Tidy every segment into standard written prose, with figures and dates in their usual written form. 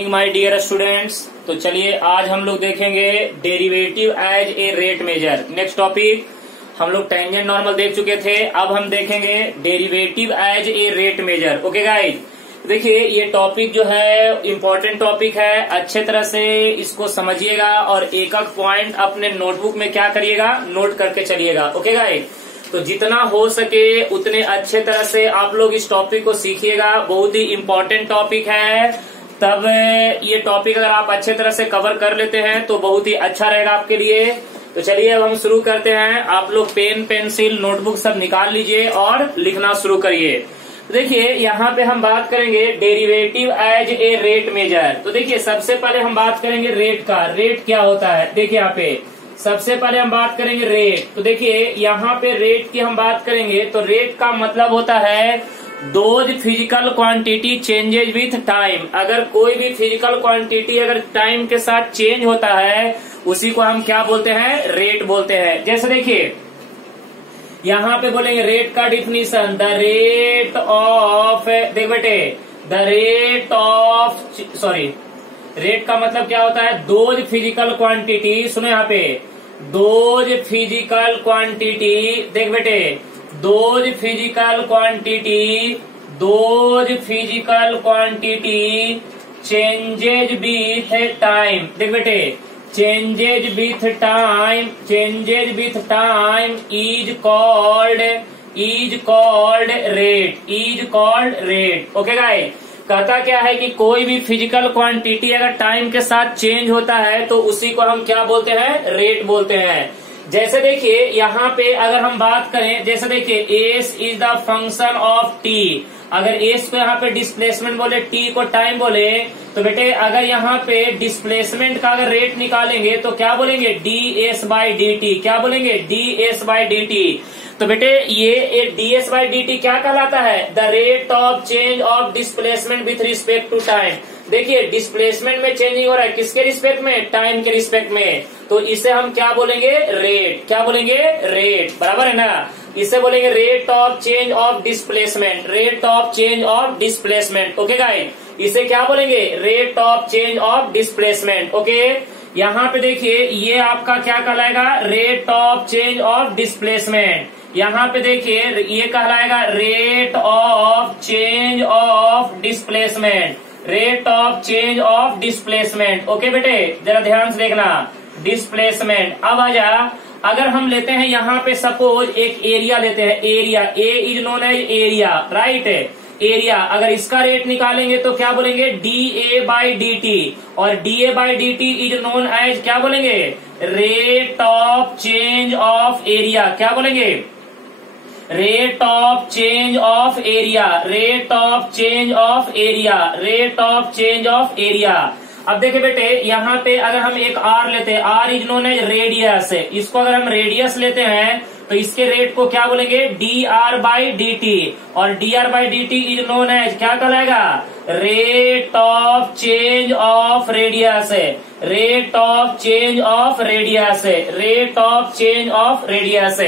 Evening my dear students. तो चलिए आज हम लोग देखेंगे derivative as a rate measure. Next topic हम लोग टेंजेंट नॉर्मल देख चुके थे, अब हम देखेंगे derivative as a rate measure. Okay guys, देखिए ये टॉपिक जो है इम्पोर्टेंट टॉपिक है, अच्छे तरह से इसको समझिएगा और एक एक पॉइंट अपने नोटबुक में क्या करिएगा, नोट करके चलिएगा। ओके गाइस, तो जितना हो सके उतने अच्छे तरह से आप लोग इस टॉपिक को सीखिएगा, बहुत ही इम्पोर्टेंट टॉपिक है। तब ये टॉपिक अगर आप अच्छे तरह से कवर कर लेते हैं तो बहुत ही अच्छा रहेगा आपके लिए। तो चलिए अब हम शुरू करते हैं। आप लोग पेन पेंसिल नोटबुक सब निकाल लीजिए और लिखना शुरू करिए। देखिए यहाँ पे हम बात करेंगे derivative as a rate measure. तो देखिए सबसे पहले हम बात करेंगे रेट का। रेट क्या होता है, देखिए यहाँ पे सबसे पहले हम बात करेंगे रेट। तो देखिए यहाँ पे रेट की हम बात करेंगे तो रेट का मतलब होता है those physical quantity changes with time. अगर कोई भी फिजिकल क्वांटिटी अगर टाइम के साथ चेंज होता है उसी को हम क्या बोलते हैं, रेट बोलते हैं। जैसे देखिए यहाँ पे बोलेंगे रेट का डिफिनीशन, द रेट ऑफ, देख बेटे, the rate of, sorry, rate का मतलब क्या होता है, दोज फिजिकल क्वांटिटी। सुनो यहाँ पे, दोज फिजिकल क्वांटिटी, देख बेटे, those physical quantity, those physical quantity changes with time. देख बेटे, changes with time, changes with time is called rate, is called rate. Okay guys, कहता क्या है कि कोई भी फिजिकल क्वांटिटी अगर टाइम के साथ चेंज होता है तो उसी को हम क्या बोलते हैं, रेट बोलते हैं। जैसे देखिए यहाँ पे अगर हम बात करें, जैसे देखिए S is the function of T. अगर एस को यहाँ पे डिस्प्लेसमेंट बोले, टी को टाइम बोले, तो बेटे अगर यहाँ पे डिस्प्लेसमेंट का अगर रेट निकालेंगे तो क्या बोलेंगे, d S by D t. क्या बोलेंगे, d S by D T. तो बेटे ये d S by D t क्या कहलाता है, the rate of change of displacement with respect to time. देखिए डिस्प्लेसमेंट में चेंजिंग हो रहा है, किसके रिस्पेक्ट में, टाइम के रिस्पेक्ट में, तो इसे हम क्या बोलेंगे, रेट। क्या बोलेंगे, रेट, बराबर है ना। इसे बोलेंगे rate of change of displacement, rate of change of displacement. Okay guys, इसे क्या बोलेंगे, rate of change of displacement. Okay, यहाँ पे देखिए ये आपका क्या कहलाएगा, rate of change of displacement. यहाँ पे देखिए ये कहलाएगा rate of change of displacement, rate of change of displacement. Okay बेटे, जरा ध्यान से देखना, डिस्प्लेसमेंट। अब आजा, अगर हम लेते हैं यहाँ पे सपोज एक एरिया लेते हैं, area, A is known as area, right, area. अगर इसका रेट निकालेंगे तो क्या बोलेंगे, D A by D T, और D A by D T is known as क्या बोलेंगे, rate of change of area. क्या बोलेंगे, rate of change of area, rate of change of area, rate of change of area. अब देखिए बेटे यहाँ पे अगर हम एक आर लेते हैं, r is known as radius, इसको अगर हम रेडियस लेते हैं तो इसके रेट को क्या बोलेंगे, D are by D T, और D are by D T is known as क्या कहलाएगा, rate of change of radius, rate of change of radius, rate of change of radius.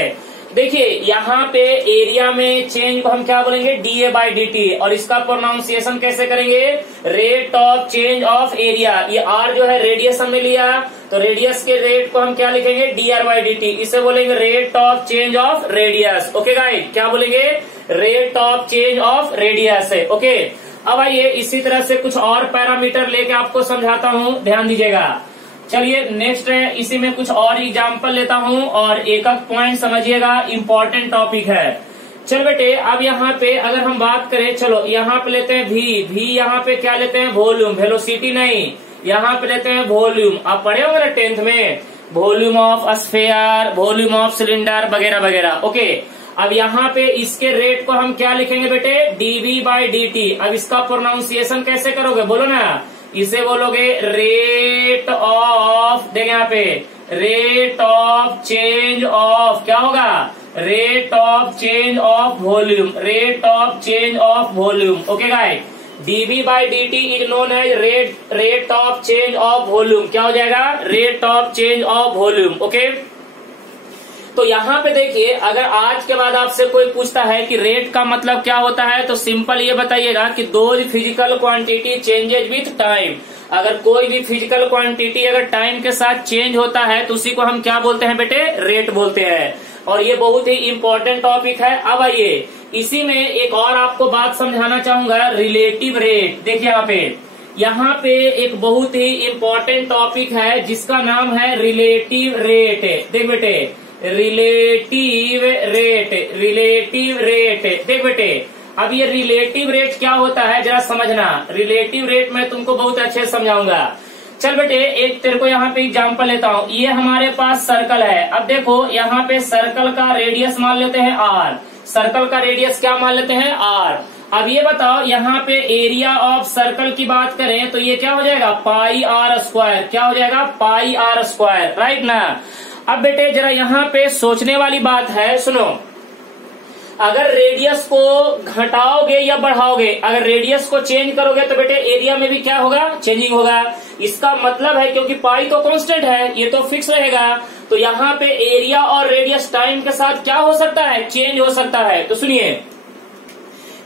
देखिए यहाँ पे एरिया में चेंज को हम क्या बोलेंगे, D A by D T, और इसका प्रोनाउंसिएशन कैसे करेंगे, rate of change of area. ये आर जो है रेडियस हमने लिया तो रेडियस के रेट को हम क्या लिखेंगे, D R by D T, इसे बोलेंगे rate of change of radius. Okay guys, क्या बोलेंगे, rate of change of radius है। ओके, अब आइए इसी तरह से कुछ और पैरामीटर लेके आपको समझाता हूँ, ध्यान दीजिएगा। चलिए नेक्स्ट है, इसी में कुछ और एग्जाम्पल लेता हूँ और एक एक पॉइंट समझिएगा, इम्पोर्टेंट टॉपिक है। चल बेटे अब यहाँ पे अगर हम बात करें, चलो यहाँ पे लेते हैं भी यहाँ पे क्या लेते हैं, वॉल्यूम, वेलोसिटी नहीं, यहाँ पे लेते हैं वॉल्यूम। आप पढ़े होंगे ना 10th में, volume of sphere, volume of cylinder वगैरह वगैरह। ओके, अब यहाँ पे इसके रेट को हम क्या लिखेंगे बेटे, डीवी बाई डी टी। अब इसका प्रोनाउंसिएशन कैसे करोगे, बोलो ना, इसे बोलोगे रेट ऑफ, देखें यहाँ पे, रेट ऑफ चेंज ऑफ, क्या होगा, rate of change of volume, rate of change of volume. Okay guys, dv by D T is known as rate of change of volume. क्या हो जाएगा, rate of change of volume. Okay, तो यहाँ पे देखिए अगर आज के बाद आपसे कोई पूछता है कि रेट का मतलब क्या होता है तो सिंपल ये बताइएगा कि those physical quantity changes with time. अगर कोई भी फिजिकल क्वांटिटी अगर टाइम के साथ चेंज होता है तो उसी को हम क्या बोलते हैं बेटे, रेट बोलते हैं। और ये बहुत ही इंपॉर्टेंट टॉपिक है। अब आइए इसी में एक और आपको बात समझाना चाहूंगा, रिलेटिव रेट। देखिए यहाँ पे एक बहुत ही इंपॉर्टेंट टॉपिक है जिसका नाम है रिलेटिव रेट। देख बेटे, रिलेटिव रेट। देख बेटे, अब ये रिलेटिव रेट क्या होता है जरा समझना। रिलेटिव रेट मैं तुमको बहुत अच्छे से समझाऊंगा। चल बेटे, एक तेरे को यहाँ पे एग्जांपल लेता हूँ। ये हमारे पास सर्कल है। अब देखो यहाँ पे सर्कल का रेडियस मान लेते हैं r। सर्कल का रेडियस क्या मान लेते हैं, r। अब ये बताओ, यहाँ पे एरिया ऑफ सर्कल की बात करें तो ये क्या हो जाएगा, पाई r स्क्वायर। क्या हो जाएगा, पाई r स्क्वायर, राइट ना। अब बेटे जरा यहाँ पे सोचने वाली बात है, सुनो। अगर रेडियस को घटाओगे या बढ़ाओगे, अगर रेडियस को चेंज करोगे तो बेटे एरिया में भी क्या होगा, चेंजिंग होगा। इसका मतलब है क्योंकि पाई तो कांस्टेंट है, ये तो फिक्स रहेगा, तो यहाँ पे एरिया और रेडियस टाइम के साथ क्या हो सकता है, चेंज हो सकता है। तो सुनिए,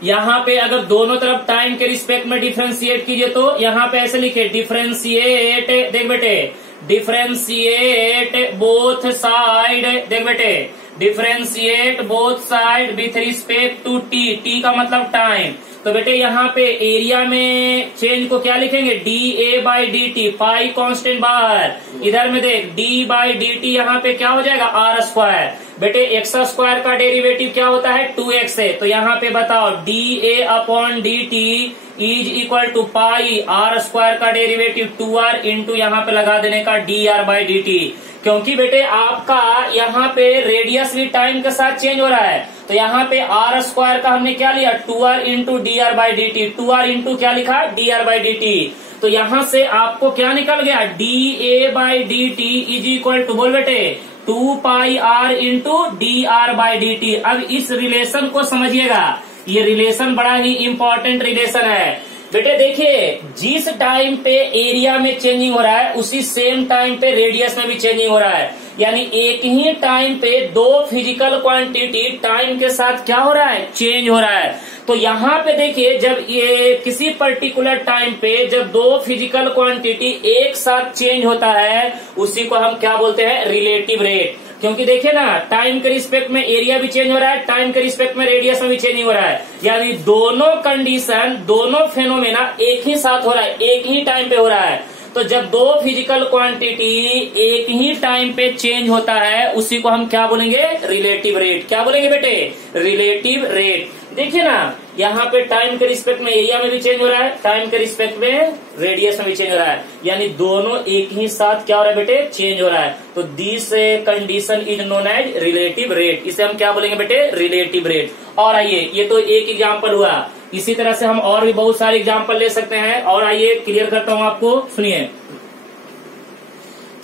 यहाँ पे अगर दोनों तरफ टाइम के रिस्पेक्ट में डिफ्रेंशिएट कीजिए तो यहाँ पे ऐसे लिखे, डिफ्रेंशिएट। देख बेटे, डिफ्रेंशिएट बोथ साइड। देख बेटे, differentiate both side with respect to t. T का मतलब टाइम। तो बेटे यहाँ पे एरिया में चेंज को क्या लिखेंगे, D A by D T. Pi constant बाहर, इधर में देख डी बाई डी टी, यहाँ पे क्या हो जाएगा, आर स्क्वायर। बेटे एक्स स्क्वायर का डेरिवेटिव क्या होता है, 2x है। तो यहाँ पे बताओ, d A upon D T is equal to pi r square का डेरिवेटिव 2r इंटू यहाँ पे लगा देने का d are by D t. क्योंकि बेटे आपका यहाँ पे रेडियस भी टाइम के साथ चेंज हो रहा है, तो यहाँ पे आर स्क्वायर का हमने क्या लिया, 2r into D are by D T. 2r into क्या लिखा, D are by D T. तो यहाँ से आपको क्या निकल गया, D A by D T is equal to, बोल बेटे, 2 pi R into D are by D T. अब इस रिलेशन को समझिएगा, ये रिलेशन बड़ा ही इंपॉर्टेंट रिलेशन है। बेटे देखिए, जिस टाइम पे एरिया में चेंजिंग हो रहा है उसी सेम टाइम पे रेडियस में भी चेंजिंग हो रहा है। यानी एक ही टाइम पे दो फिजिकल क्वांटिटी टाइम के साथ क्या हो रहा है, चेंज हो रहा है। तो यहाँ पे देखिए, जब ये किसी पर्टिकुलर टाइम पे जब दो फिजिकल क्वांटिटी एक साथ चेंज होता है उसी को हम क्या बोलते हैं, रिलेटिव रेट। क्योंकि देखिए ना, टाइम के रिस्पेक्ट में एरिया भी चेंज हो रहा है, टाइम के रिस्पेक्ट में रेडियस में भी चेंजिंग हो रहा है। यानी दोनों कंडीशन, दोनों फेनोमेना एक ही साथ हो रहा है, एक ही टाइम पे हो रहा है। तो जब दो फिजिकल क्वांटिटी एक ही टाइम पे चेंज होता है उसी को हम क्या बोलेंगे, रिलेटिव रेट। क्या बोलेंगे बेटे, रिलेटिव रेट। देखिए ना, यहाँ पे टाइम के रिस्पेक्ट में एरिया में भी चेंज हो रहा है, टाइम के रिस्पेक्ट में रेडियस में भी चेंज हो रहा है, यानी दोनों एक ही साथ क्या हो रहा है बेटे, चेंज हो रहा है। तो this condition is known as relative rate. इसे हम क्या बोलेंगे बेटे, रिलेटिव रेट। और आइए, ये तो एक एग्जाम्पल हुआ, इसी तरह से हम और भी बहुत सारे एग्जाम्पल ले सकते हैं। और आइए क्लियर करता हूँ आपको, सुनिए।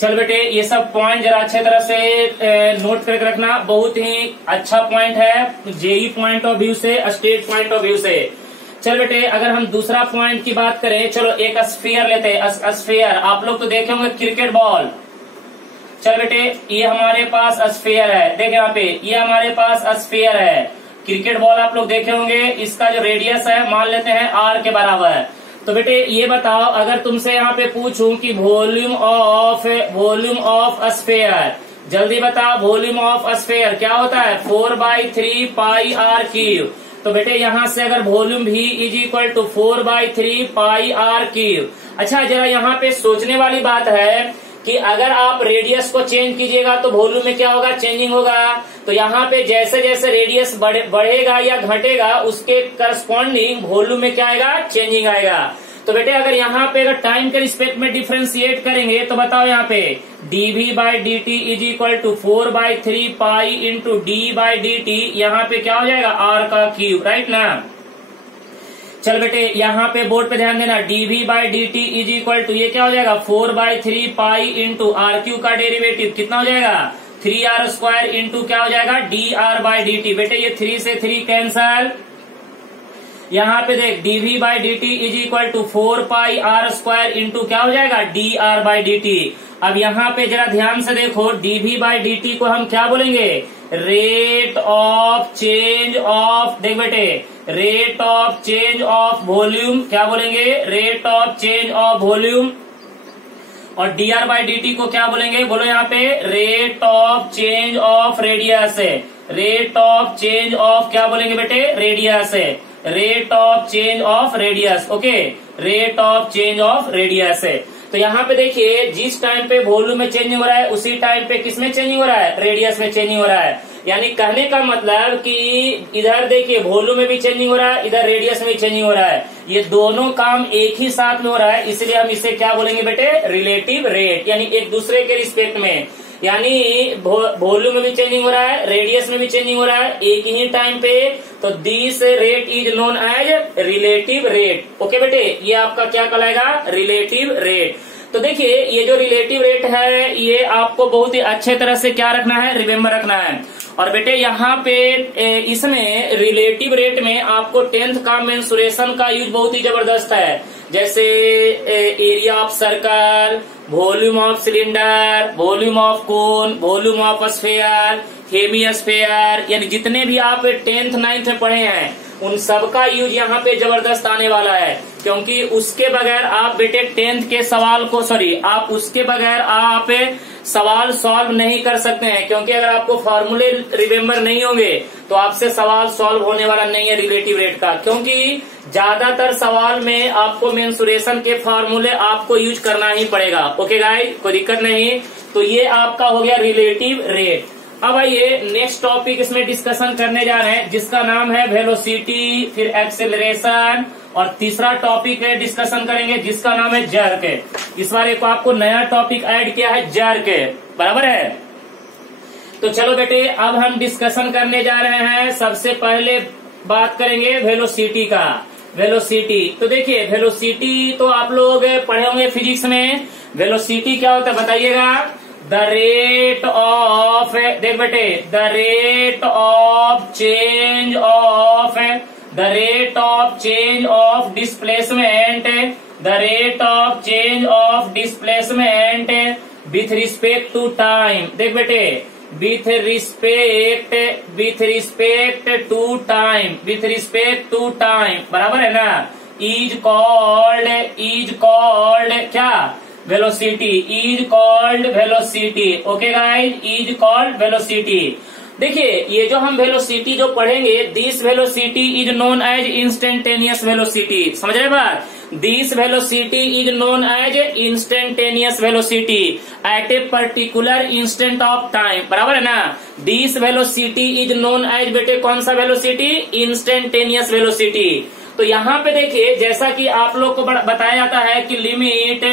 चल बेटे, ये सब पॉइंट जरा अच्छे तरह से नोट करके रखना, बहुत ही अच्छा पॉइंट है जेई पॉइंट ऑफ व्यू से, स्टेट पॉइंट ऑफ व्यू से। चल बेटे, अगर हम दूसरा पॉइंट की बात करें, चलो एक स्फीयर लेते हैं। स्फीयर आप लोग तो देखे होंगे, क्रिकेट बॉल। चल बेटे, ये हमारे पास स्फीयर है। देखे यहाँ पे, ये हमारे पास स्फीयर है। क्रिकेट बॉल आप लोग देखे होंगे, इसका जो रेडियस है मान लेते हैं r के बराबर है। तो बेटे ये बताओ, अगर तुमसे यहाँ पे पूछूं कि वॉल्यूम ऑफ स्फीयर, जल्दी बताओ, वॉल्यूम ऑफ स्फीयर क्या होता है, 4/3 पाई आर क्यूब। तो बेटे यहाँ से अगर वॉल्यूम भी is equal to 4/3 pi r cube. अच्छा, जरा यहाँ पे सोचने वाली बात है कि अगर आप रेडियस को चेंज कीजिएगा तो वॉल्यूम में क्या होगा, चेंजिंग होगा। तो यहाँ पे जैसे जैसे रेडियस बढ़ेगा या घटेगा उसके करस्पॉन्डिंग वॉल्यूम में क्या आएगा, चेंजिंग आएगा। तो बेटे अगर यहाँ पे अगर टाइम के रिस्पेक्ट में डिफ्रेंशिएट करेंगे तो बताओ, यहाँ पे dv by D T is equal to 4/3 pi into d by D t, यहाँ पे क्या हो जाएगा, r का क्यूब, राइट ना। चल बेटे यहाँ पे बोर्ड पे ध्यान देना, dv by D T is equal to ये क्या हो जाएगा, 4/3 पाई इंटू आर क्यू का डेरिवेटिव कितना हो जाएगा, 3r स्क्वायर इंटू क्या हो जाएगा, dr बाई डी टी। बेटे ये 3 से 3 कैंसल। यहाँ पे देख, dv by D T is equal to 4 pi r square into क्या हो जाएगा, dr बाई डी टी। अब यहाँ पे जरा ध्यान से देखो, dv बाई डी टी को हम क्या बोलेंगे, रेट ऑफ चेंज ऑफ, देख बेटे, rate of change of volume, क्या बोलेंगे, rate of change of volume. और dr बाई dt को क्या बोलेंगे, बोलो यहाँ पे, rate of change of radius है, रेट ऑफ चेंज ऑफ क्या बोलेंगे बेटे, रेडियस है, rate of change of radius, okay, rate of change of radius है। तो यहाँ पे देखिए, जिस टाइम पे वॉल्यूम में चेंजिंग हो रहा है उसी टाइम पे किस में चेंजिंग हो रहा है, रेडियस में चेंजिंग हो रहा है। यानी कहने का मतलब कि इधर देखिए वॉल्यूम में भी चेंजिंग हो रहा है, इधर रेडियस में भी चेंजिंग हो रहा है, ये दोनों काम एक ही साथ में हो रहा है, इसलिए हम इसे क्या बोलेंगे बेटे, रिलेटिव रेट, यानी एक दूसरे के रिस्पेक्ट में। यानी वॉल्यूम में भी चेंजिंग हो रहा है, रेडियस में भी चेंजिंग हो रहा है एक ही टाइम पे, तो this rate is known as relative rate. Okay बेटे, ये आपका क्या कहलाएगा, रिलेटिव रेट। तो देखिए, ये जो रिलेटिव रेट है ये आपको बहुत ही अच्छे तरह से क्या रखना है, रिमेम्बर रखना है। और बेटे यहाँ पे इसमें रिलेटिव रेट में आपको 10th का मेंसुरेशन का यूज बहुत ही जबरदस्त है, जैसे area of circle, volume of cylinder, volume of cone, volume of sphere, hemisphere, यानी जितने भी आप 10th 9th में पढ़े हैं उन सबका यूज यहाँ पे जबरदस्त आने वाला है, क्योंकि उसके बगैर आप बेटे 10th के सवाल को आप उसके बगैर आप सवाल सॉल्व नहीं कर सकते हैं, क्योंकि अगर आपको फॉर्मूले रिमेम्बर नहीं होंगे तो आपसे सवाल सॉल्व होने वाला नहीं है रिलेटिव रेट का, क्योंकि ज्यादातर सवाल में आपको मेंसुरेशन के फॉर्मूले आपको यूज करना ही पड़ेगा। ओके गाइस, कोई दिक्कत नहीं। तो ये आपका हो गया रिलेटिव रेट। अब आइए नेक्स्ट टॉपिक इसमें डिस्कशन करने जा रहे हैं, जिसका नाम है वेलोसिटी, फिर एक्सेलरेशन, और तीसरा टॉपिक है डिस्कशन करेंगे जिसका नाम है जर्क। इस बार एक आपको नया टॉपिक ऐड किया है, जर्क, बराबर है। तो चलो बेटे, अब हम डिस्कशन करने जा रहे हैं। सबसे पहले बात करेंगे वेलोसिटी का। वेलोसिटी, तो देखिए वेलोसिटी तो आप लोग पढ़े होंगे फिजिक्स में। वेलोसिटी क्या होता है बताइएगा, द रेट ऑफ, देख बेटे, the rate of change of, the rate of change of displacement, the rate of change of displacement with respect to time. देख बेटे, with respect to time, with respect to time, बराबर है ना, is called क्या, velocity, is called velocity. Okay guys, is called velocity. देखिए, ये जो हम वेलोसिटी जो पढ़ेंगे, this velocity is known as instantaneous velocity. समझ रहे बात, this velocity is known as instantaneous velocity at a particular instant of time, बराबर है ना। This velocity is known as बेटे कौन सा वेलोसिटी, इंस्टेंटेनियस वेलोसिटी। तो यहाँ पे देखिए, जैसा कि आप लोग को बताया जाता है कि limit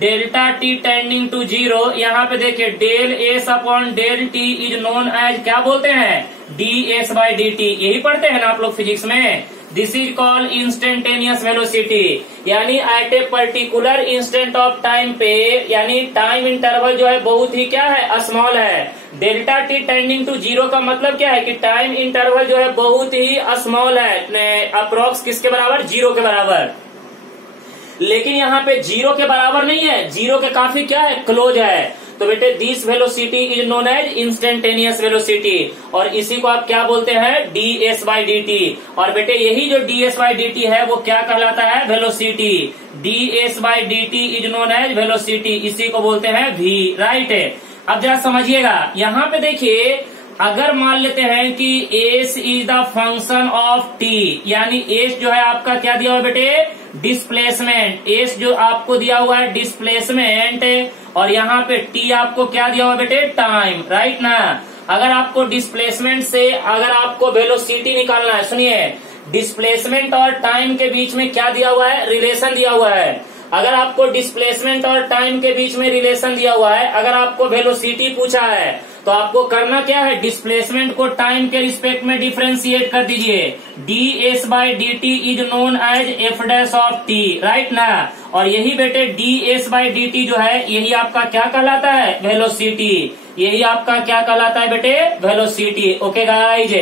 delta T tending to 0, यहाँ पे देखिए del S upon del T is known as क्या बोलते हैं, D S by D T. यही पढ़ते हैं ना आप लोग फिजिक्स में। This is called instantaneous velocity, यानी at a particular instant of time पे, यानी टाइम इंटरवल जो है बहुत ही क्या है, स्मॉल है। डेल्टा टी टेंडिंग टू 0 का मतलब क्या है कि टाइम इंटरवल जो है बहुत ही स्मॉल है, अप्रोक्स किसके बराबर, 0 के बराबर। लेकिन यहाँ पे 0 के बराबर नहीं है, 0 के काफी क्या है, क्लोज है। तो बेटे this velocity is known as instantaneous velocity, और इसी को आप क्या बोलते हैं, D S by D T. और बेटे यही जो D S by D T है वो क्या कहलाता है, velocity. D S by D T is known as velocity, इसी को बोलते हैं वी, राइट है। अब जरा समझिएगा, यहाँ पे देखिए, अगर मान लेते हैं कि S is the function of T, यानी एस जो है आपका क्या दिया हुआ बेटे, डिस्प्लेसमेंट। एस जो आपको दिया हुआ है डिस्प्लेसमेंट, और यहाँ पे टी आपको क्या दिया हुआ बेटे, टाइम, राइट ना। अगर आपको डिस्प्लेसमेंट से अगर आपको वेलोसिटी निकालना है, सुनिए, डिस्प्लेसमेंट और टाइम के बीच में क्या दिया हुआ है, रिलेशन दिया हुआ है। अगर आपको डिस्प्लेसमेंट और टाइम के बीच में रिलेशन दिया हुआ है, अगर आपको वेलोसिटी पूछा है, तो आपको करना क्या है, डिस्प्लेसमेंट को टाइम के रिस्पेक्ट में डिफरेंशिएट कर दीजिए। D S by D T is known as F dash of T, right ना। और यही बेटे D S by D T जो है, यही आपका क्या कहलाता है, वेलोसिटी। यही आपका क्या कहलाता है बेटे, वेलोसिटी। ओके गाइज,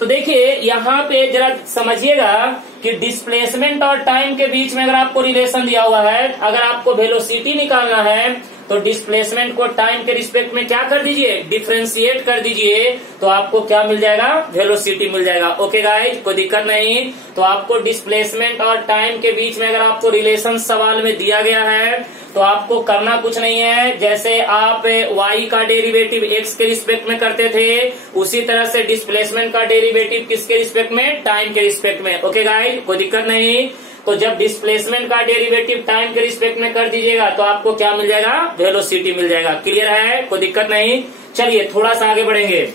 तो देखिए यहाँ पे जरा समझिएगा कि डिस्प्लेसमेंट और टाइम के बीच में अगर आपको रिलेशन दिया हुआ है, अगर आपको वेलोसिटी निकालना है तो डिस्प्लेसमेंट को टाइम के रिस्पेक्ट में क्या कर दीजिए, डिफरेंशिएट कर दीजिए, तो आपको क्या मिल जाएगा, वेलोसिटी मिल जाएगा। ओके गाइज, कोई दिक्कत नहीं। तो आपको डिस्प्लेसमेंट और टाइम के बीच में अगर आपको रिलेशन सवाल में दिया गया है तो आपको करना कुछ नहीं है, जैसे आप y का डेरिवेटिव x के रिस्पेक्ट में करते थे उसी तरह से डिस्प्लेसमेंट का डेरिवेटिव किसके रिस्पेक्ट में, टाइम के रिस्पेक्ट में। ओके गाइज, कोई दिक्कत नहीं। तो जब डिस्प्लेसमेंट का डेरिवेटिव टाइम के रिस्पेक्ट में कर दीजिएगा तो आपको क्या मिल जाएगा, वेलोसिटी मिल जाएगा। क्लियर है, कोई दिक्कत नहीं। चलिए थोड़ा सा आगे बढ़ेंगे।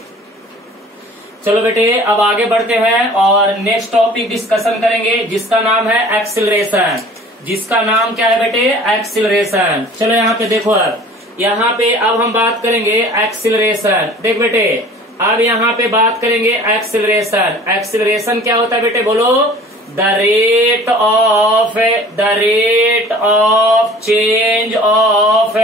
चलो बेटे अब आगे बढ़ते हैं और नेक्स्ट टॉपिक डिस्कशन करेंगे जिसका नाम है एक्सीलरेशन। जिसका नाम क्या है बेटे, एक्सीलरेशन। चलो यहाँ पे देखो, अब यहाँ पे अब हम बात करेंगे एक्सीलरेशन। देख बेटे अब यहाँ पे बात करेंगे एक्सीलरेशन। एक्सीलरेशन क्या होता है बेटे, बोलो। The rate of change of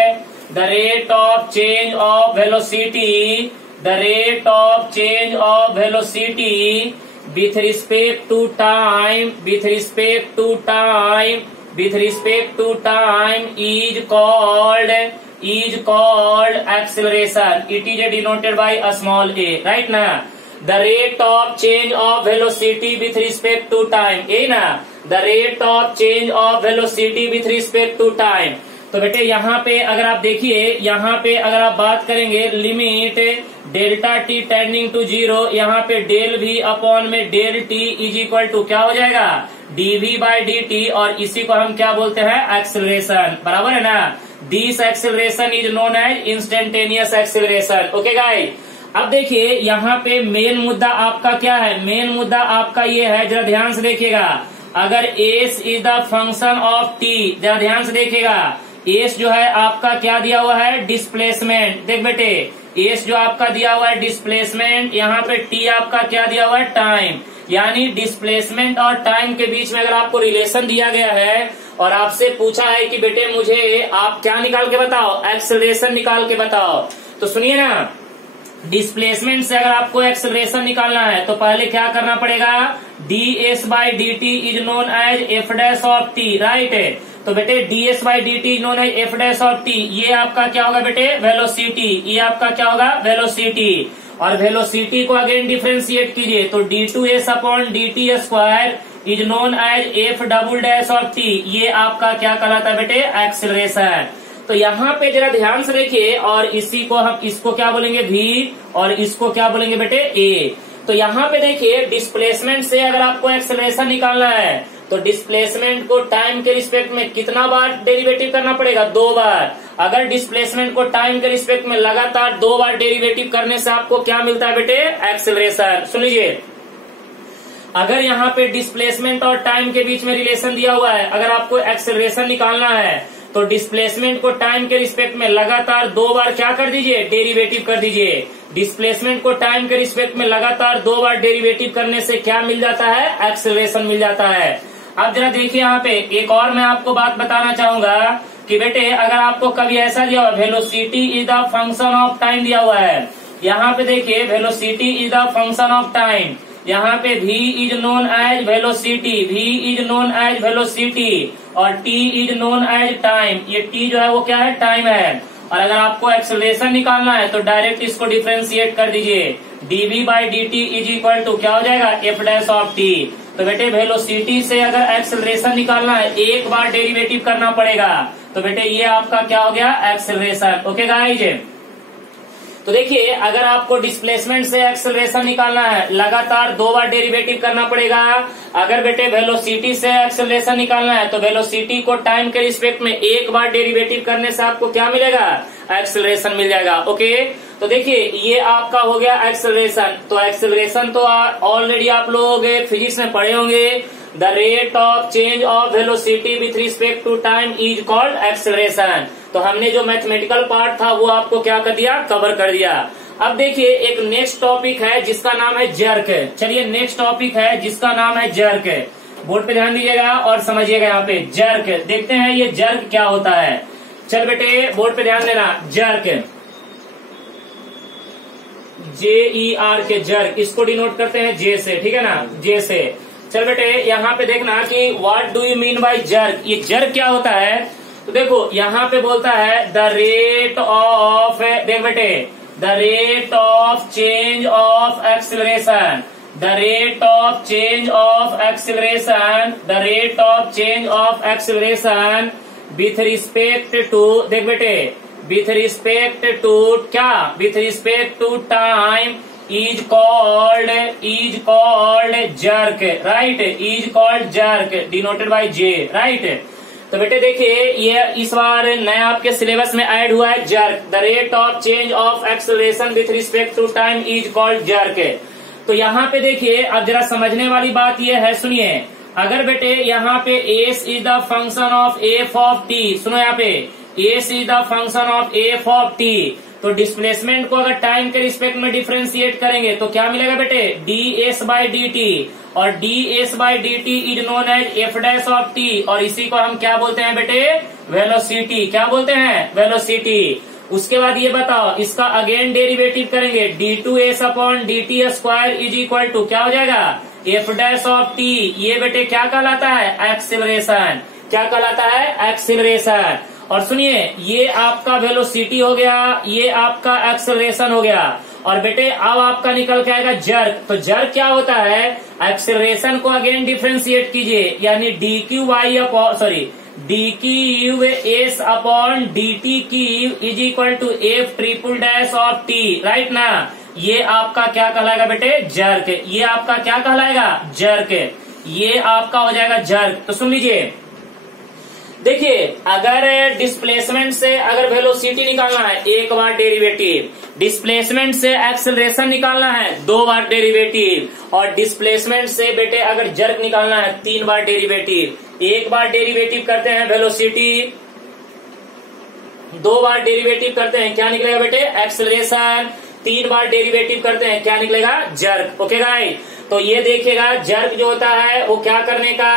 velocity, the rate of change of velocity with respect to time is called acceleration. It is denoted by a small a, right ना। The rate of change of velocity with respect to time, यही ना, the rate of change of velocity with respect to time। तो बेटे यहाँ पे अगर आप देखिए, यहाँ पे अगर आप बात करेंगे limit delta T tending to 0, यहाँ पे डेल v अपॉन में del t is equal to क्या हो जाएगा, dv बाई dt, और इसी को हम क्या बोलते हैं, एक्सेलरेशन। बराबर है ना। This acceleration is known as instantaneous acceleration. Okay guys, अब देखिए यहाँ पे मेन मुद्दा आपका क्या है, मेन मुद्दा आपका ये है, जरा ध्यान से देखिएगा। अगर s is the function of t, जरा ध्यान से देखिएगा, s जो है आपका क्या दिया हुआ है, डिस्प्लेसमेंट। देख बेटे s जो आपका दिया हुआ है डिस्प्लेसमेंट, यहाँ पे t आपका क्या दिया हुआ है, टाइम। यानी डिस्प्लेसमेंट और टाइम के बीच में अगर आपको रिलेशन दिया गया है और आपसे पूछा है कि बेटे मुझे आप क्या निकाल के बताओ, एक्सेलरेशन निकाल के बताओ, तो सुनिए ना, डिस्प्लेसमेंट से अगर आपको एक्सेलरेशन निकालना है तो पहले क्या करना पड़ेगा, ds by D T is known as F dash of T, right है। तो बेटे ds by D T is known as F dash of T, ये आपका क्या होगा बेटे, वेलोसिटी। ये आपका क्या होगा, वेलोसिटी। और वेलोसिटी को अगेन डिफरेंशिएट कीजिए तो d2s upon dt square is known as F double dash of T, ये आपका क्या कहलाता है बेटे, एक्सेलरेशन। तो यहाँ पे जरा ध्यान से देखिए, और इसी को हम इसको क्या बोलेंगे v और इसको क्या बोलेंगे बेटे a। तो यहाँ पे देखिए डिस्प्लेसमेंट से अगर आपको एक्सेलरेशन निकालना है तो डिस्प्लेसमेंट को टाइम के रिस्पेक्ट में कितना बार डेरिवेटिव करना पड़ेगा, 2 बार। अगर डिस्प्लेसमेंट को टाइम के रिस्पेक्ट में लगातार 2 बार डेरिवेटिव करने से आपको क्या मिलता है बेटे, एक्सेलरेशन। सुन लीजिए, अगर यहाँ पे डिस्प्लेसमेंट और टाइम के बीच में रिलेशन दिया हुआ है, अगर आपको एक्सेलरेशन निकालना है तो डिस्प्लेसमेंट को टाइम के रिस्पेक्ट में लगातार 2 बार क्या कर दीजिए, डेरिवेटिव कर दीजिए। डिस्प्लेसमेंट को टाइम के रिस्पेक्ट में लगातार 2 बार डेरिवेटिव करने से क्या मिल जाता है, एक्सेलरेशन मिल जाता है। अब जरा देखिए यहाँ पे एक और मैं आपको बात बताना चाहूंगा कि बेटे अगर आपको कभी ऐसा दिया हुआ, velocity is the function of time दिया हुआ है, यहाँ पे देखिए velocity is the function of time, यहाँ पे v is known as velocity, और t is known as time. ये t जो है वो क्या है, टाइम है। और अगर आपको एक्सेलरेशन निकालना है तो डायरेक्ट इसको डिफरेंशिएट कर दीजिए, dv by dt is equal to क्या हो जाएगा, f डैश ऑफ t। तो बेटे वेलोसिटी से अगर एक्सेलरेशन निकालना है 1 बार डेरिवेटिव करना पड़ेगा, तो बेटे ये आपका क्या हो गया, एक्सेलरेशन। ओके गाइज, तो देखिए अगर आपको डिस्प्लेसमेंट से एक्सेलरेशन निकालना है लगातार 2 बार डेरिवेटिव करना पड़ेगा। अगर बेटे वेलोसिटी से एक्सेलरेशन निकालना है तो वेलोसिटी को टाइम के रिस्पेक्ट में 1 बार डेरिवेटिव करने से आपको क्या मिलेगा, एक्सेलरेशन मिल जाएगा। ओके, तो देखिए ये आपका हो गया एक्सेलरेशन। तो एक्सेलरेशन तो ऑलरेडी आप लोग फिजिक्स में पढ़े होंगे, the rate of change of velocity with respect to time is called acceleration. तो हमने जो मैथमेटिकल पार्ट था वो आपको क्या कर दिया, कवर कर दिया। अब देखिए एक नेक्स्ट टॉपिक है जिसका नाम है जर्क। चलिए नेक्स्ट टॉपिक है जिसका नाम है जर्क। बोर्ड पे ध्यान दीजिएगा और समझिएगा, यहाँ पे जर्क देखते हैं ये जर्क क्या होता है। चल बेटे बोर्ड पे ध्यान देना, जर्क JER के जर्क, इसको डिनोट करते हैं J से, ठीक है ना, J से। चल बेटे यहाँ पे देखना कि what do you mean by jerk, ये जर्क क्या होता है। तो देखो यहाँ पे बोलता है द रेट ऑफ, देख बेटे, the rate of change of acceleration, the rate of change of acceleration, the rate of change of acceleration with respect to, देख बेटे, विथ रिस्पेक्ट टू क्या, with respect to time is called jerk, right, is called jerk denoted by J, right. तो बेटे देखिए ये इस बार नया आपके सिलेबस में ऐड हुआ है jerk, the rate of change of acceleration with respect to time is called jerk. तो यहाँ पे देखिए अब जरा समझने वाली बात ये है, सुनिए, अगर बेटे यहाँ पे S is the function of F of T, सुनो यहाँ पे S is the function of F of T, तो डिस्प्लेसमेंट को अगर टाइम के रिस्पेक्ट में डिफरेंशिएट करेंगे तो क्या मिलेगा बेटे, D S by D T, और D S by D T is known as F dash of T, और इसी को हम क्या बोलते हैं बेटे, वेलोसिटी, क्या बोलते हैं, वेलोसिटी। उसके बाद ये बताओ इसका अगेन डेरिवेटिव करेंगे, D two S upon D T square is equal to क्या हो जाएगा, एफ डैश ऑफ टी, ये बेटे क्या कहलाता है, एक्सिलरेशन, क्या कहलाता है, एक्सिलरेशन। और सुनिए ये आपका वेलोसिटी हो गया, ये आपका एक्सेलरेशन हो गया, और बेटे अब आपका निकल के आएगा जर्क। तो जर्क क्या होता है, एक्सेलरेशन को अगेन डिफरेंशिएट कीजिए, यानी D cube Y upon, sorry, D cube S upon D T cube is equal to F triple dash of T, right ना। ये आपका क्या कहलाएगा बेटे, जर्क, ये आपका क्या कहलाएगा, जर्क, ये आपका हो जाएगा जर्क। तो सुन लीजिए, देखिए अगर डिस्प्लेसमेंट से अगर वेलोसिटी निकालना है एक बार डेरिवेटिव, डिस्प्लेसमेंट से एक्सेलरेशन निकालना है 2 बार डेरिवेटिव, और डिस्प्लेसमेंट से बेटे अगर जर्क निकालना है 3 बार डेरिवेटिव। एक बार डेरिवेटिव करते हैं वेलोसिटी, 2 बार डेरिवेटिव करते हैं क्या निकलेगा बेटे, एक्सेलरेशन, 3 बार डेरिवेटिव करते हैं क्या निकलेगा, जर्क। ओके गाइस, तो ये देखिएगा जर्क जो होता है वो क्या करने का,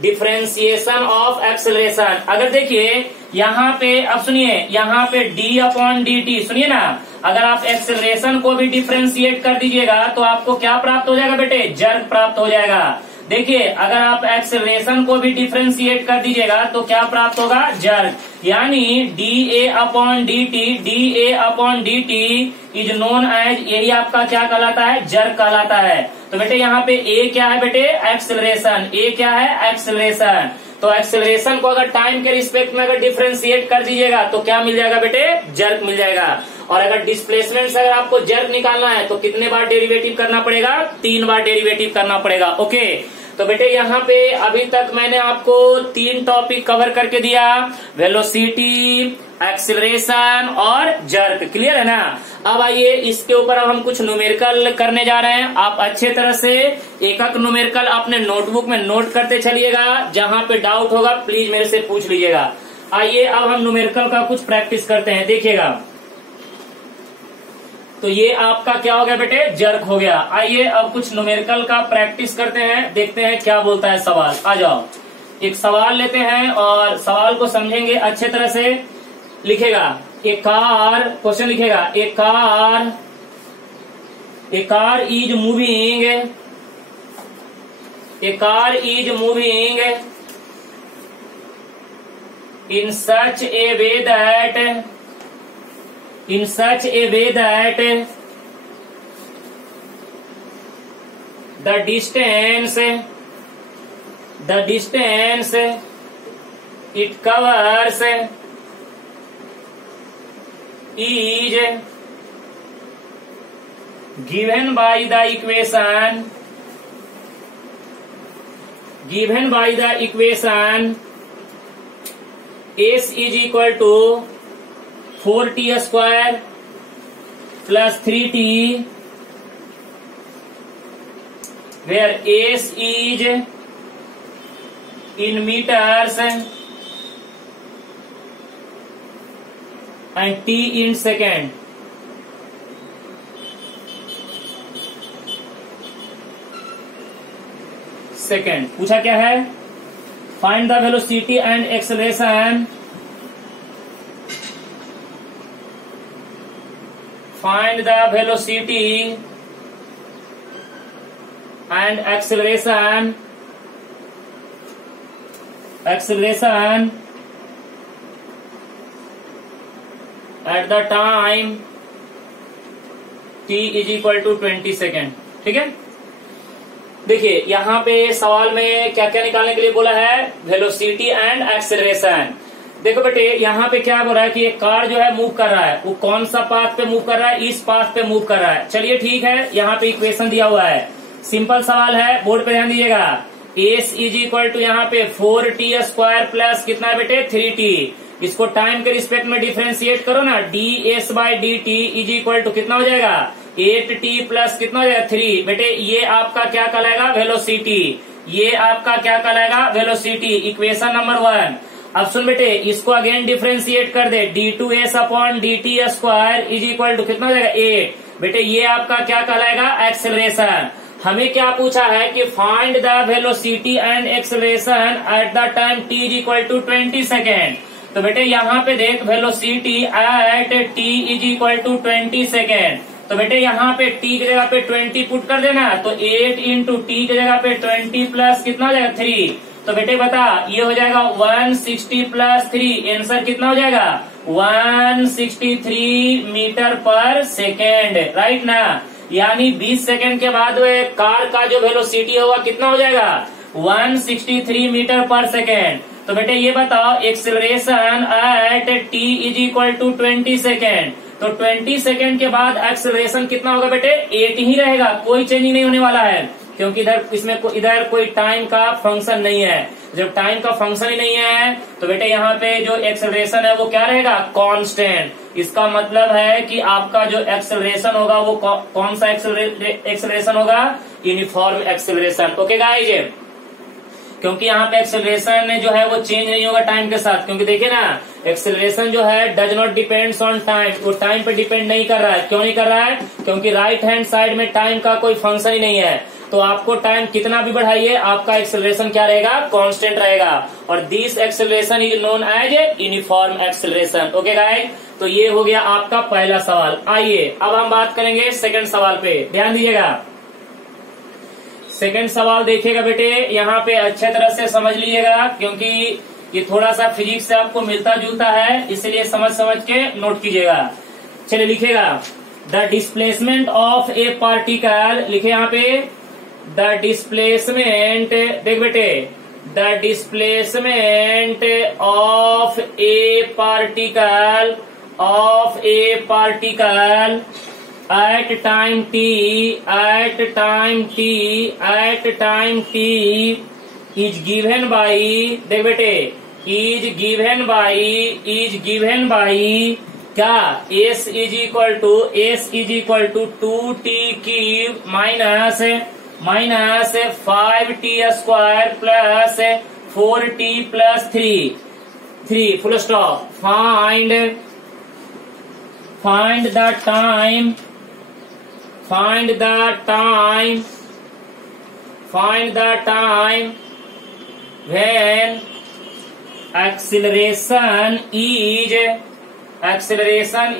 डिफरेंशिएशन ऑफ एक्सेलरेशन। अगर देखिए यहाँ पे, अब सुनिए यहाँ पे d अपॉन डी टी, सुनिए ना, अगर आप एक्सेलरेशन को भी डिफरेंशिएट कर दीजिएगा तो आपको क्या प्राप्त हो जाएगा बेटे, जर्क प्राप्त हो जाएगा। देखिए अगर आप एक्सेलरेशन को भी डिफरेंशिएट कर दीजिएगा तो क्या प्राप्त होगा, जर्क, यानी D A upon D T, D A upon D T is known as, यही आपका क्या कहलाता है, जर्क कहलाता है। तो बेटे यहाँ पे ए क्या है बेटे, एक्सेलरेशन, ए क्या है, एक्सेलरेशन। तो एक्सेलरेशन को अगर टाइम के रिस्पेक्ट में अगर डिफरेंशिएट कर दीजिएगा तो क्या मिल जाएगा बेटे, जर्क मिल जाएगा। और अगर डिस्प्लेसमेंट से अगर आपको जर्क निकालना है तो कितने बार डेरिवेटिव करना पड़ेगा, 3 बार डेरिवेटिव करना पड़ेगा। ओके, तो बेटे यहाँ पे अभी तक मैंने आपको 3 टॉपिक कवर करके दिया, वेलोसिटी, एक्सेलरेशन और जर्क, क्लियर है ना। अब आइए इसके ऊपर अब हम कुछ न्यूमेरिकल करने जा रहे हैं। आप अच्छे तरह से एक एक न्यूमेरिकल अपने नोटबुक में नोट करते चलिएगा, जहां पे डाउट होगा प्लीज मेरे से पूछ लीजिएगा। आइए अब हम न्यूमेरिकल का कुछ प्रैक्टिस करते हैं, देखिएगा। तो ये आपका क्या हो गया बेटे, जर्क हो गया। आइए अब कुछ न्यूमेरिकल का प्रैक्टिस करते हैं, देखते हैं क्या बोलता है सवाल। आ जाओ, एक सवाल लेते हैं और सवाल को समझेंगे अच्छे तरह से। लिखेगा ए कार, क्वेश्चन लिखेगा a car is moving, a car is moving in such a way that, in such a way that the distance it covers is given by the equation s is equal to 4t square plus 3t, where s is in meters and t in second। पूछा क्या है, find the velocity and acceleration, find the velocity and acceleration at the time t is equal to 20 second. ठीक है, देखिए यहाँ पे सवाल में क्या क्या निकालने के लिए बोला है, वेलोसिटी एंड एक्सेलरेशन। देखो बेटे यहाँ पे क्या बोल रहा है कि एक कार जो है मूव कर रहा है, वो कौन सा पाथ पे मूव कर रहा है, इस पाथ पे मूव कर रहा है। चलिए ठीक है, यहाँ पे इक्वेशन दिया हुआ है, सिंपल सवाल है, बोर्ड पे ध्यान दीजिएगा। एस इज इक्वल टू यहाँ पे 4t स्क्वायर प्लस कितना है बेटे 3t, इसको टाइम के रिस्पेक्ट में डिफरेंशिएट करो ना, ds by D T is equal to कितना हो जाएगा 8t प्लस कितना हो जाएगा 3। बेटे ये आपका क्या कहलाएगा, वेलोसिटी, ये आपका क्या कहलाएगा, वेलोसिटी, इक्वेशन नंबर 1। अब सुन बेटे, इसको अगेन डिफरेंशिएट कर दे, d2s upon dt square is equal to कितना हो जाएगा 8। बेटे ये आपका क्या कहलाएगा, एक्सेलरेशन। हमें क्या पूछा है कि find the velocity and acceleration at the time t is equal to 20 second. तो बेटे यहाँ पे देख, velocity at t is equal to 20 second. तो बेटे यहाँ पे t की जगह पे 20 पुट कर देना, तो 8 इंटू टी की जगह पे 20 प्लस कितना हो जाएगा 3। तो बेटे बता, ये हो जाएगा 160 प्लस 3, आंसर कितना हो जाएगा 163 मीटर पर सेकेंड, राइट ना। यानी 20 सेकेंड के बाद कार का जो वेलोसिटी होगा कितना हो जाएगा 163 मीटर पर सेकेंड। तो बेटे ये बताओ, acceleration at t is equal to 20 second, तो 20 सेकेंड के बाद एक्सेलरेशन कितना होगा बेटे 8 ही रहेगा, कोई चेंज नहीं होने वाला है, क्योंकि इधर कोई टाइम का फंक्शन नहीं है। जब टाइम का फंक्शन ही नहीं है तो बेटे यहाँ पे जो एक्सेलरेशन है वो क्या रहेगा, कांस्टेंट। इसका मतलब है कि आपका जो एक्सेलरेशन होगा वो कौन सा एक्सेलरेशन होगा, यूनिफॉर्म एक्सेलरेशन। ओके गाइस, क्योंकि यहाँ पे एक्सेलरेशन जो है वो चेंज नहीं होगा टाइम के साथ, क्योंकि देखिए ना एक्सेलरेशन जो है does not depends on time, वो टाइम पे डिपेंड नहीं कर रहा है। क्यों नहीं कर रहा है, क्योंकि राइट हैंड साइड में टाइम का कोई फंक्शन ही नहीं है। तो आपको टाइम कितना भी बढ़ाइए, आपका एक्सेलरेशन क्या रहेगा, कांस्टेंट रहेगा। और this acceleration is known as uniform acceleration. Okay guys, तो ये हो गया आपका पहला सवाल। आइए अब हम बात करेंगे सेकंड सवाल पे, ध्यान दीजिएगा। सेकंड सवाल देखिएगा बेटे, यहाँ पे अच्छे तरह से समझ लीजिएगा, क्योंकि ये थोड़ा सा फिजिक्स से आपको मिलता जुलता है, इसलिए समझ समझ के नोट कीजिएगा। चलिए लिखिएगा, the displacement of A particle, लिखे यहाँ पे द डिस्प्लेसमेंट, देख बेटे, the displacement of A particle at time t is given by, देख बेटे, is given by क्या, s is equal to 2t cube minus 5t square plus 4t plus 3 full stop. find the time when acceleration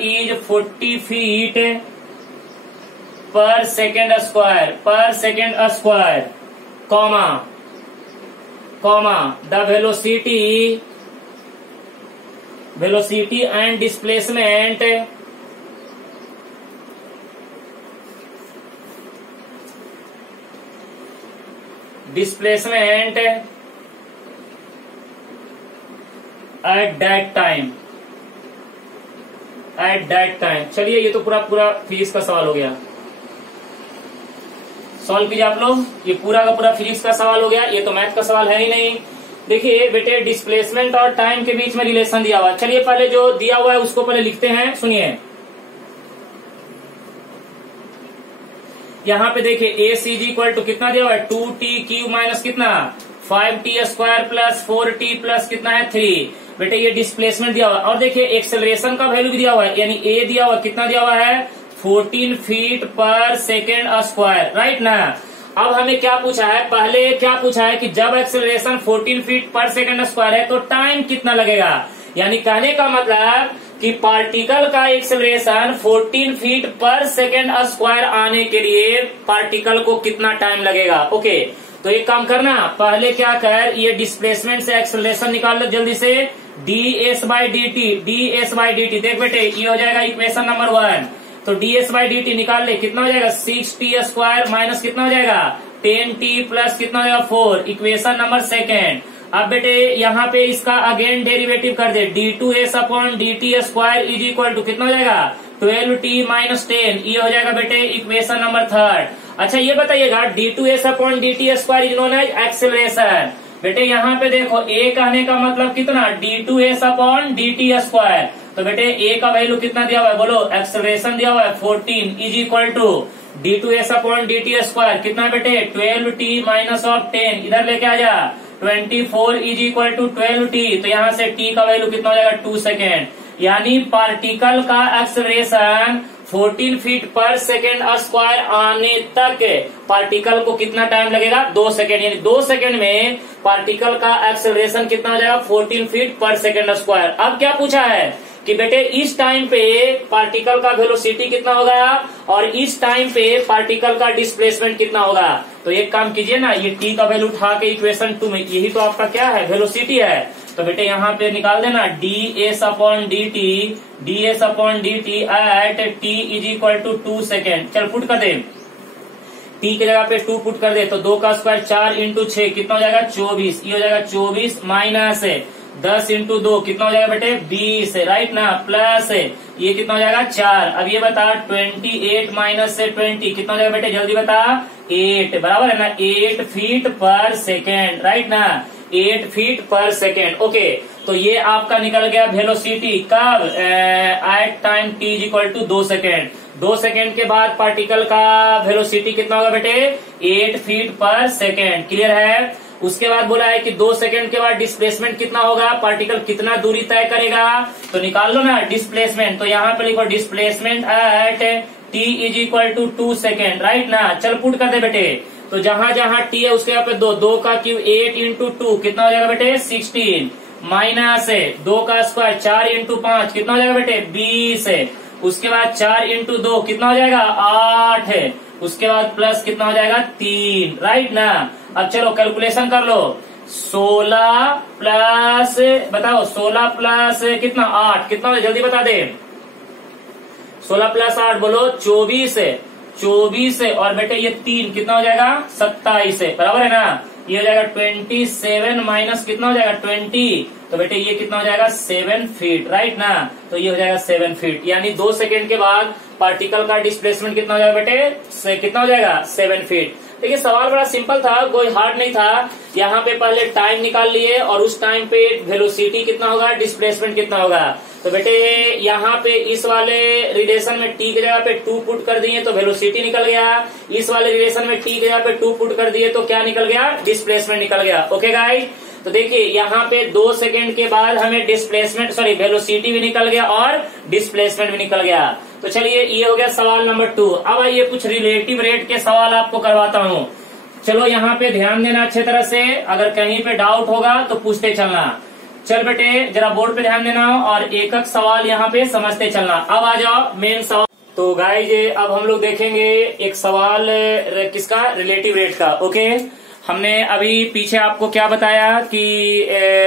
is 40 feet per second square, comma the velocity and displacement at that time। चलिए ये तो पूरा physics का सवाल हो गया, solve कीजिए आप लोग। ये पूरा का पूरा फिजिक्स का सवाल हो गया, ये तो मैथ का सवाल है ही नहीं। देखिए बेटे, डिस्प्लेसमेंट और टाइम के बीच में रिलेशन दिया हुआ है। चलिए पहले जो दिया हुआ है उसको पहले लिखते हैं, सुनिए। यहाँ पे देखिए ए सी जी इक्वल टू कितना दिया हुआ है 2t क्यूब माइनस कितना 5t square plus 4t plus कितना है 3। बेटे ये डिस्प्लेसमेंट दिया हुआ है, और देखिए एक्सेलरेशन का वैल्यू भी दिया हुआ है, यानी ए दिया हुआ कितना दिया हुआ है 14 फीट पर सेकेंड स्क्वायर, राइट ना। अब हमें क्या पूछा है, पहले क्या पूछा है कि जब एक्सेलरेशन 14 फीट पर सेकेंड स्क्वायर है तो टाइम कितना लगेगा। यानी कहने का मतलब कि पार्टिकल का एक्सेलरेशन 14 फीट पर सेकेंड स्क्वायर आने के लिए पार्टिकल को कितना टाइम लगेगा। ओके, तो एक काम करना, पहले क्या कर, ये डिस्प्लेसमेंट से एक्सेलरेशन निकाल लो जल्दी से, ds बाई dt। देख बेटे ये हो जाएगा इक्वेशन नंबर 1। तो ds बाई dt निकाल ले, कितना हो जाएगा 6t² माइनस कितना हो जाएगा 10t प्लस कितना हो जाएगा 4, इक्वेशन नंबर 2। अब बेटे यहाँ पे इसका अगेन डेरिवेटिव कर दे, d2s/dt² इज इक्वल टू कितना हो जाएगा 12t माइनस 10, ये हो जाएगा बेटे इक्वेशन नंबर 3। अच्छा ये बताइएगा d2s/dt² is known as acceleration. बेटे यहाँ पे देखो a कहने का मतलब कितना d2s/dt²। तो बेटे a का वैल्यू कितना दिया हुआ है बोलो, एक्सेलरेशन दिया हुआ है 14 इज इक्वल टू d2s/dt² कितना बेटे 12t माइनस ऑफ 10, इधर लेके आ जा 24 इज इक्वल टू 12t। तो यहाँ से t का वैल्यू कितना हो जाएगा 2 सेकेंड। यानी पार्टिकल का एक्सेलरेशन 14 फीट पर सेकेंड स्क्वायर आने तक पार्टिकल को कितना टाइम लगेगा 2 सेकेंड। यानी 2 सेकेंड में पार्टिकल का एक्सेलरेशन कितना हो जाएगा 14 फीट पर सेकेंड स्क्वायर। अब क्या पूछा है कि बेटे इस टाइम पे पार्टिकल का वेलोसिटी कितना होगा और इस टाइम पे पार्टिकल का डिस्प्लेसमेंट कितना होगा। तो एक काम कीजिए ना, ये t का वैल्यू उठा के इक्वेशन 2 में, यही तो आपका क्या है वेलोसिटी है। तो बेटे यहाँ पे निकाल देना ds/dt at t is equal to 2 second. चल पुट कर दे, t की जगह पे 2 पुट कर दे, तो 2 का स्क्वायर 4 इंटू 6 कितना हो जाएगा 24, ये हो जाएगा 24 माइनस 10 इंटू 2 कितना हो जाएगा बेटे 20, राइट ना, प्लस ये कितना हो जाएगा 4। अब ये बता 28 माइनस से 20 कितना हो जाएगा बेटे जल्दी बता 8, बराबर है ना 8 फीट पर सेकेंड, राइट ना 8 फीट पर सेकेंड। ओके, तो ये आपका निकल गया वेलोसिटी कब at time t is equal to 2 second. 2 second के बाद पार्टिकल का वेलोसिटी कितना होगा बेटे 8 फीट पर सेकेंड। क्लियर है। उसके बाद बोला है कि 2 सेकेंड के बाद डिस्प्लेसमेंट कितना होगा, पार्टिकल कितना दूरी तय करेगा। तो निकाल लो ना डिस्प्लेसमेंट। तो यहाँ पे लिखो displacement at t is equal to 2 second, right ना। चल पुट कर दे बेटे, तो जहां जहां t है उसके यहाँ पे 2 का क्यूब 8 इंटू 2 कितना हो जाएगा बेटे 16 माइनस 2 का स्क्वायर 4 इंटू 5 कितना हो जाएगा बेटे 20 है। उसके बाद 4 इंटू 2 कितना हो जाएगा 8 है। उसके बाद प्लस कितना हो जाएगा 3, राइट ना। अब चलो कैलकुलेशन कर लो, 16 प्लस बताओ 16 प्लस कितना 8 कितना जल्दी बता दे, 16 प्लस 8 बोलो 24 है, 24 है। और बेटे ये 3 कितना हो जाएगा 27 है, बराबर है ना। ये हो जाएगा 27 माइनस कितना हो जाएगा 20, तो बेटे ये कितना हो जाएगा 7 फीट, राइट ना। तो ये हो जाएगा 7 फीट। यानी 2 सेकेंड के बाद पार्टिकल का डिस्प्लेसमेंट कितना हो जाएगा बेटे कितना हो जाएगा 7 फीट। देखिए सवाल बड़ा सिंपल था, कोई हार्ड नहीं था। यहाँ पे पहले टाइम निकाल लिए और उस टाइम पे वेलोसिटी कितना होगा, डिस्प्लेसमेंट कितना होगा। तो बेटे यहाँ पे इस वाले रिलेशन में t की जगह पे 2 पुट कर दिए तो वेलोसिटी निकल गया। इस वाले रिलेशन में t की जगह पे 2 पुट कर दिए तो क्या निकल गया, डिस्प्लेसमेंट निकल गया। ओके गाइस, तो देखिए यहाँ पे 2 सेकेंड के बाद हमें डिस्प्लेसमेंट वेलोसिटी भी निकल गया और डिस्प्लेसमेंट भी निकल गया। तो चलिए ये हो गया सवाल नंबर 2। अब आइए कुछ रिलेटिव रेट के सवाल आपको करवाता हूँ। चलो यहाँ पे ध्यान देना अच्छे तरह से, अगर कहीं पे डाउट होगा तो पूछते चलना। चल बेटे जरा बोर्ड पे ध्यान देना और एक एक सवाल यहाँ पे समझते चलना। अब आ जाओ मेन सवाल। तो गाइज अब हम लोग देखेंगे एक सवाल किसका, रिलेटिव रेट का। ओके, हमने अभी पीछे आपको क्या बताया कि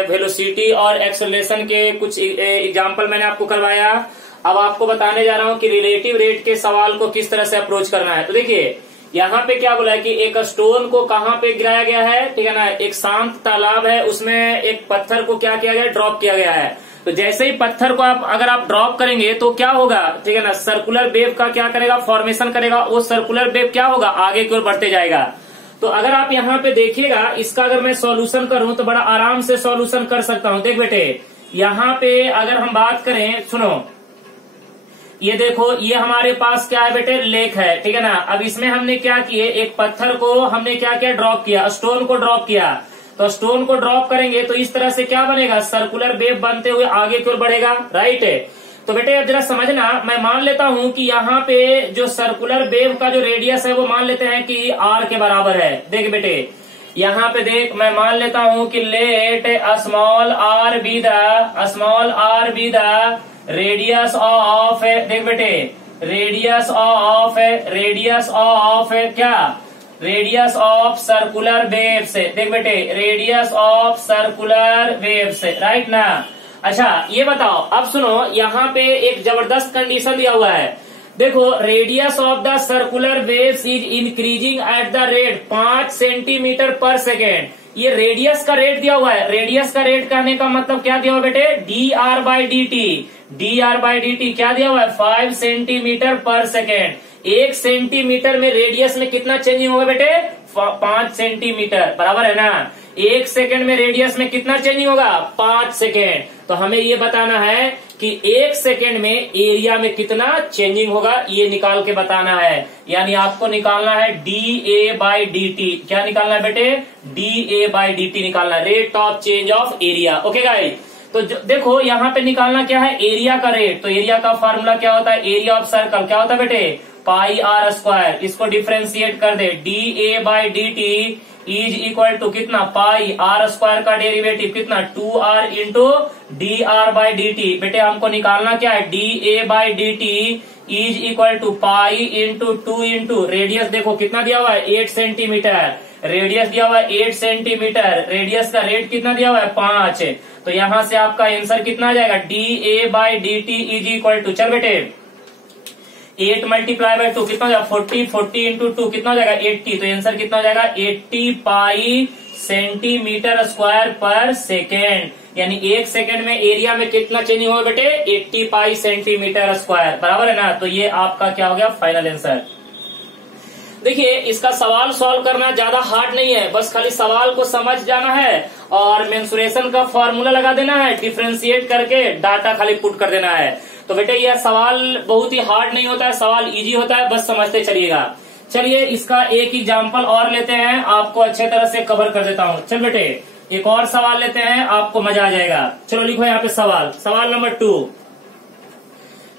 वेलोसिटी और एक्सेलरेशन के कुछ एग्जाम्पल मैंने आपको करवाया। अब आपको बताने जा रहा हूँ कि रिलेटिव रेट के सवाल को किस तरह से अप्रोच करना है। तो देखिए यहाँ पे क्या बोला है कि एक स्टोन को कहाँ पे गिराया गया है, ठीक है ना। एक शांत तालाब है, उसमें एक पत्थर को क्या किया गया, ड्रॉप किया गया है। तो जैसे ही पत्थर को अगर आप ड्रॉप करेंगे तो क्या होगा, ठीक है ना, सर्कुलर वेव का क्या करेगा, फॉर्मेशन करेगा। वो सर्कुलर वेव क्या होगा, आगे की ओर बढ़ते जाएगा। तो अगर आप यहाँ पे देखिएगा, इसका अगर मैं सॉल्यूशन करूं तो बड़ा आराम से सॉल्यूशन कर सकता हूं। देख बेटे यहाँ पे अगर हम बात करें, सुनो ये देखो, ये हमारे पास क्या है बेटे, लेक है, ठीक है ना। अब इसमें हमने क्या किए, एक पत्थर को हमने क्या किया, ड्रॉप किया, स्टोन को ड्रॉप किया। तो स्टोन को ड्रॉप करेंगे तो इस तरह से क्या बनेगा, सर्कुलर वेव बनते हुए आगे की ओर बढ़ेगा, राइट है। तो बेटे अब जरा समझना, मैं मान लेता हूं कि यहाँ पे जो सर्कुलर वेव का जो रेडियस है वो मान लेते हैं कि r के बराबर है। देख बेटे यहाँ पे देख, मैं मान लेता हूं कि let small R be the radius of, देख बेटे रेडियस ऑफ क्या, रेडियस ऑफ सर्कुलर वेव से, देख बेटे रेडियस ऑफ सर्कुलर वेव से, राइट ना। अच्छा ये बताओ, अब सुनो यहाँ पे एक जबरदस्त कंडीशन दिया हुआ है। देखो radius of the circular waves is increasing at the rate 5 centimetre per second. ये रेडियस का रेट दिया हुआ है। रेडियस का रेट कहने का मतलब क्या दिया हुआ बेटे, dr/dt। dr/dt क्या दिया हुआ है, 5 सेंटीमीटर पर सेकेंड। 1 सेंटीमीटर में रेडियस में कितना चेंजिंग होगा बेटे, 5 सेंटीमीटर, बराबर है ना। 1 सेकेंड में रेडियस में कितना चेंजिंग होगा, 5 सेकेंड। तो हमें ये बताना है कि 1 सेकेंड में एरिया में कितना चेंजिंग होगा, ये निकाल के बताना है। यानी आपको निकालना है dA/dt। क्या निकालना है बेटे, dA/dt निकालना है, rate of change of area. Okay guys, तो देखो यहाँ पे निकालना क्या है, एरिया का रेट। तो एरिया का फॉर्मूला क्या होता है, एरिया ऑफ सर्कल क्या होता है बेटे, पाई आर स्क्वायर। इसको डिफ्रेंशिएट कर दे, dA/dt इज इक्वल टू कितना, पाई आर स्क्वायर का डेरिवेटिव कितना, 2r इंटू dr/dt। बेटे हमको निकालना क्या है, dA/dt is equal to pi into 2 into radius, देखो कितना दिया हुआ है, 8 सेंटीमीटर। रेडियस दिया हुआ है 8 सेंटीमीटर, रेडियस का रेट कितना दिया हुआ है, 5। तो यहां से आपका आंसर कितना आ जाएगा, dA/dt इज इक्वल टू, चल बेटे 8 मल्टीप्लाई बाय 2 कितना हो जाएगा, 40। 40 इंटू 2 कितना हो जाएगा, 80। तो आंसर कितना हो जाएगा, 80 पाई सेंटीमीटर स्क्वायर पर सेकेंड। यानी 1 सेकेंड में एरिया में कितना चेंजिंग होगा बेटे, 80 पाई सेंटीमीटर स्क्वायर, बराबर है ना। तो ये आपका क्या हो गया, फाइनल आंसर। देखिए इसका सवाल सॉल्व करना ज्यादा हार्ड नहीं है, बस खाली सवाल को समझ जाना है और मेंसुरेशन का फॉर्मूला लगा देना है, डिफरेंशिएट करके डाटा खाली पुट कर देना है। तो बेटे यह सवाल बहुत ही हार्ड नहीं होता है, सवाल इजी होता है, बस समझते चलिएगा। चलिए इसका एक एग्जाम्पल और लेते हैं, आपको अच्छे तरह से कवर कर देता हूँ। चल बेटे एक और सवाल लेते हैं, आपको मजा आ जाएगा। चलो लिखो यहाँ पे सवाल नंबर 2।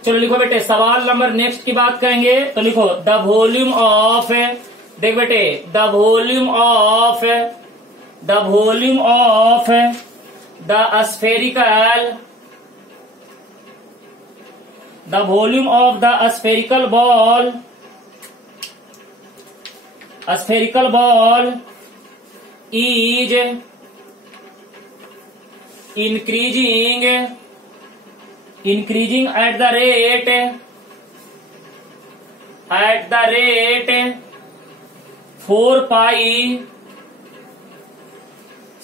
चलो लिखो बेटे सवाल नंबर नेक्स्ट की बात करेंगे तो लिखो द वॉल्यूम ऑफ, देख बेटे the volume of the spherical, the volume of the spherical ball is increasing at the rate 4 pi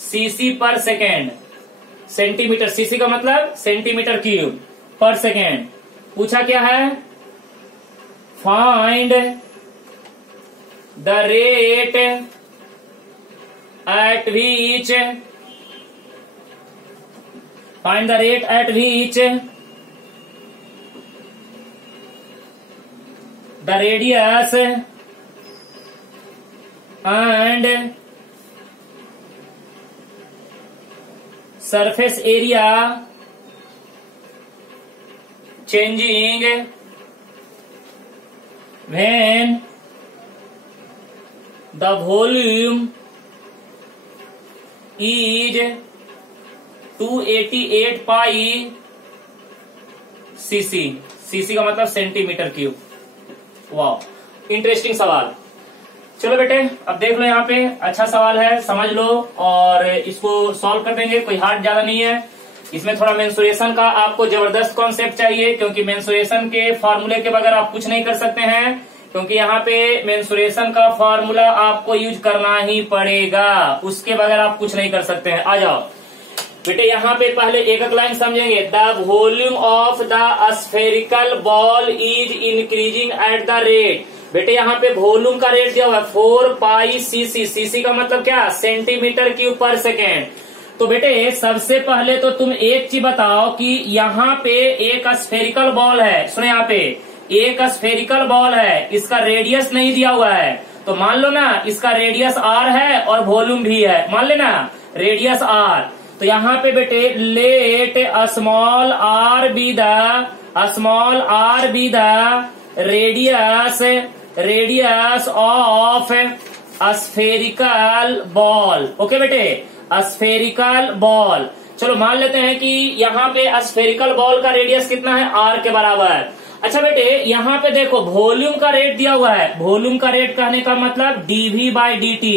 cc per second। Centimetre, CC का मतलब सेंटीमीटर क्यूब पर सेकेंड। पूछा क्या है, find the rate at which the radius and surface area changing when the volume is 288 pi cc। cc का मतलब centimetre cube. वाह interesting सवाल। चलो बेटे अब देख लो, यहाँ पे अच्छा सवाल है, समझ लो और इसको सॉल्व कर देंगे, कोई हार्ड ज्यादा नहीं है। इसमें थोड़ा मेंसुरेशन का आपको जबरदस्त कॉन्सेप्ट चाहिए, क्योंकि मेंसुरेशन के फॉर्मूले के बगैर आप कुछ नहीं कर सकते हैं, क्योंकि यहाँ पे मेंसुरेशन का फॉर्मूला आपको यूज करना ही पड़ेगा, उसके बगैर आप कुछ नहीं कर सकते हैं। आ जाओ बेटे यहाँ पे पहले एक लाइन समझेंगे, the volume of the spherical ball is increasing at the rate. बेटे यहाँ पे वॉल्यूम का रेट दिया हुआ है 4 पाई सीसी। सीसी का मतलब क्या, सेंटीमीटर क्यूब पर सेकेंड। तो बेटे सबसे पहले तो तुम एक चीज बताओ कि यहाँ पे एक स्फेरिकल बॉल है, सुनो यहाँ पे एक स्फेरिकल बॉल है, इसका रेडियस नहीं दिया हुआ है, तो मान लो ना इसका रेडियस r है और वॉल्यूम भी है, मान लेना रेडियस r। तो यहाँ पे बेटे let small r be the radius of spherical ball. Okay बेटे स्फेरिकल बॉल, चलो मान लेते हैं कि यहाँ पे स्फेरिकल बॉल का रेडियस कितना है, r के बराबर। अच्छा बेटे यहाँ पे देखो वॉल्यूम का रेट दिया हुआ है। वॉल्यूम का रेट कहने का मतलब dV बाई dt।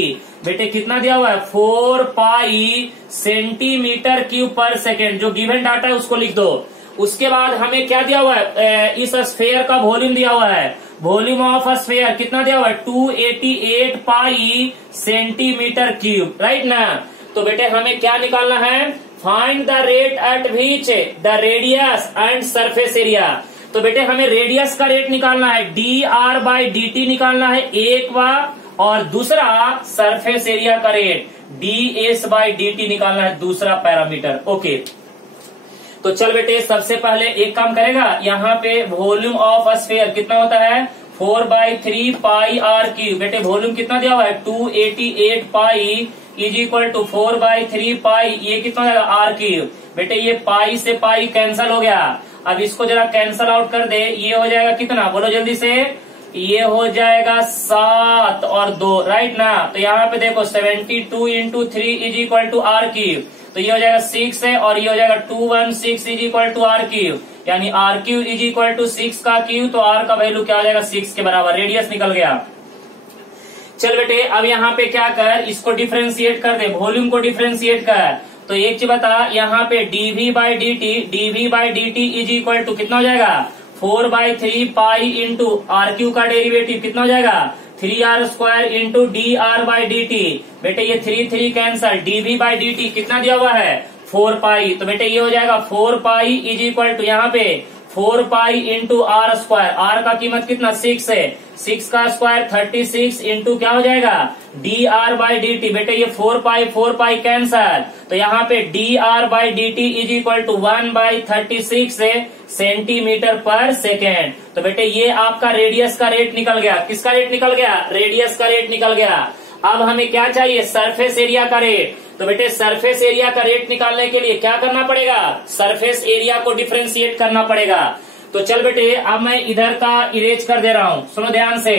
बेटे कितना दिया हुआ है 4 पाई सेंटीमीटर क्यूब पर सेकेंड। जो गिवन डाटा है उसको लिख दो। उसके बाद हमें क्या दिया हुआ है, इस स्फीयर का वॉल्यूम दिया हुआ है। वॉल्यूम ऑफ स्फीयर कितना दिया हुआ है 288 पाई सेंटीमीटर क्यूब, राइट ना। तो बेटे हमें क्या निकालना है, find the rate at which the radius and surface area. तो बेटे हमें रेडियस का रेट निकालना है, dr बाई dt निकालना है एक बार, और दूसरा सरफेस एरिया का रेट ds बाई dt निकालना है दूसरा पैरामीटर। ओके तो चल बेटे सबसे पहले एक काम करेगा, यहाँ पे वॉल्यूम ऑफ स्फीयर कितना होता है 4/3 पाई r क्यूब। बेटे वॉल्यूम कितना दिया हुआ है 288 पाई इज इक्वल टू 4/3 पाई, ये कितना हो जाएगा r क्यूब। बेटे ये पाई से पाई कैंसल हो गया। अब इसको जरा कैंसल आउट कर दे, ये हो जाएगा कितना, बोलो जल्दी से, ये हो जाएगा 7 और 2, राइट ना। तो यहाँ पे देखो 72 into 3 is equal to r cube, तो ये हो जाएगा 6 है, और ये हो जाएगा 216 is equal to r cube, यानी r cube is equal to 6 का क्यूब, तो r का वैल्यू क्या हो जाएगा 6 के बराबर। रेडियस निकल गया। चल बेटे अब यहाँ पे क्या कर, इसको डिफ्रेंशिएट कर दे, वॉल्यूम को डिफ्रेंशिएट कर। तो एक चीज बता, यहाँ पे dV by dt is equal to कितना हो जाएगा 4/3 पाई इंटू आर क्यू का डेरिवेटिव कितना हो जाएगा 3r² into dr by dt। बेटे ये 3 कैंसल, dV बाई dt कितना दिया हुआ है 4 पाई, तो बेटे ये हो जाएगा 4 पाई इज इक्वल टू यहाँ पे 4 pi into r square, r का कीमत कितना 6 है, 6 का स्क्वायर 36 इंटू क्या हो जाएगा dr बाई dt। बेटे ये 4 पाई कैंसल, तो यहाँ पे dr by dt is equal to 1/36 centimetre per second. तो बेटे ये आपका रेडियस का रेट निकल गया। किसका रेट निकल गया, रेडियस का रेट निकल गया। अब हमें क्या चाहिए, सरफेस एरिया का रेट। तो बेटे सरफेस एरिया का रेट निकालने के लिए क्या करना पड़ेगा, सरफेस एरिया को डिफरेंशिएट करना पड़ेगा। तो चल बेटे अब मैं इधर का इरेज कर दे रहा हूँ, सुनो ध्यान से।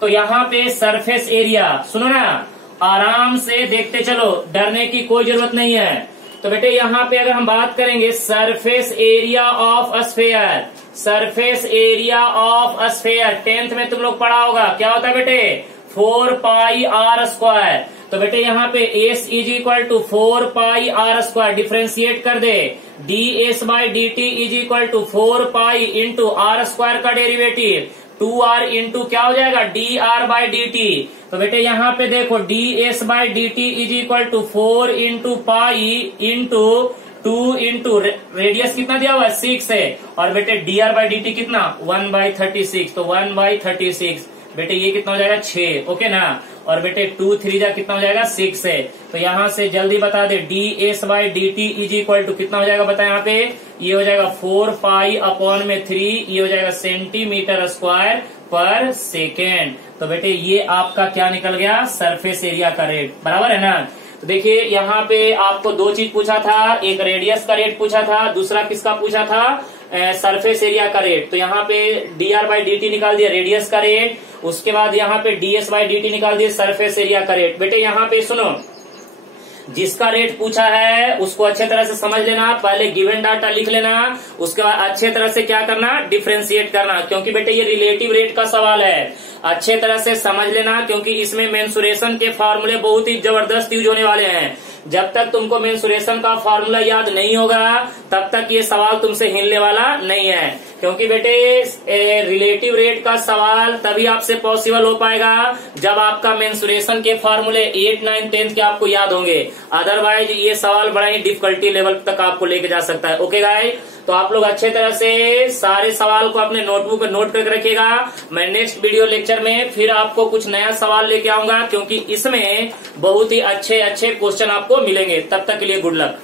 तो यहाँ पे सरफेस एरिया, सुनो ना, आराम से देखते चलो, डरने की कोई जरूरत नहीं है। तो बेटे यहाँ पे अगर हम बात करेंगे surface area of sphere, surface area of sphere 10th में तुम लोग पढ़ा होगा, क्या होता है बेटे 4 पाई r स्क्वायर। तो बेटे यहाँ पे s is equal to 4 pi r square, differentiate कर दे, ds by dt is equal to 4 pi into r square का डेरिवेटिव 2r इंटू क्या हो जाएगा dr बाई dt। तो बेटे यहाँ पे देखो ds by dt is equal to 4 into pi into 2 into radius कितना दिया हुआ है 6 है, और बेटे dr बाई dt कितना 1/36, तो 1/36 बेटे ये कितना हो जाएगा 6, ओके ना। और बेटे 2 3 जा कितना हो जाएगा 6 है। तो यहाँ से जल्दी बता दे ds by dt is equal to कितना हो जाएगा, बता यहाँ पे ये हो जाएगा 4 पाई अपॉन में 3, ये हो जाएगा सेंटीमीटर स्क्वायर पर सेकेंड। तो बेटे ये आपका क्या निकल गया, सरफेस एरिया का रेट, बराबर है ना। तो देखिए यहाँ पे आपको दो चीज पूछा था, एक रेडियस का रेट पूछा था, दूसरा किसका पूछा था, सरफेस एरिया का रेट। तो यहाँ पे dr बाई dt निकाल दिया रेडियस का रेट, उसके बाद यहाँ पे ds बाई dt निकाल दिया सरफेस एरिया का रेट। बेटे यहाँ पे सुनो, जिसका रेट पूछा है उसको अच्छे तरह से समझ लेना, पहले गिवन डाटा लिख लेना, उसके बाद अच्छे तरह से क्या करना, डिफरेंशिएट करना, क्योंकि बेटे ये रिलेटिव रेट का सवाल है। अच्छे तरह से समझ लेना, क्योंकि इसमें मेंसुरेशन के फॉर्मूले बहुत ही जबरदस्त यूज होने वाले हैं। जब तक तुमको मेंसुरेशन का फॉर्मूला याद नहीं होगा तब तक ये सवाल तुमसे हिलने वाला नहीं है, क्योंकि बेटे रिलेटिव रेट का सवाल तभी आपसे पॉसिबल हो पाएगा जब आपका मेंसुरेशन के फॉर्मूले 8, 9, 10 के आपको याद होंगे। अदरवाइज ये सवाल बड़ा ही डिफिकल्टी लेवल तक आपको लेके जा सकता है। ओके गाइस, तो आप लोग अच्छे तरह से सारे सवाल को अपने नोटबुक में नोट करके रखिएगा। मैं नेक्स्ट वीडियो लेक्चर में फिर आपको कुछ नया सवाल लेके आऊंगा, क्योंकि इसमें बहुत ही अच्छे क्वेश्चन आपको मिलेंगे। तब तक के लिए गुड लक।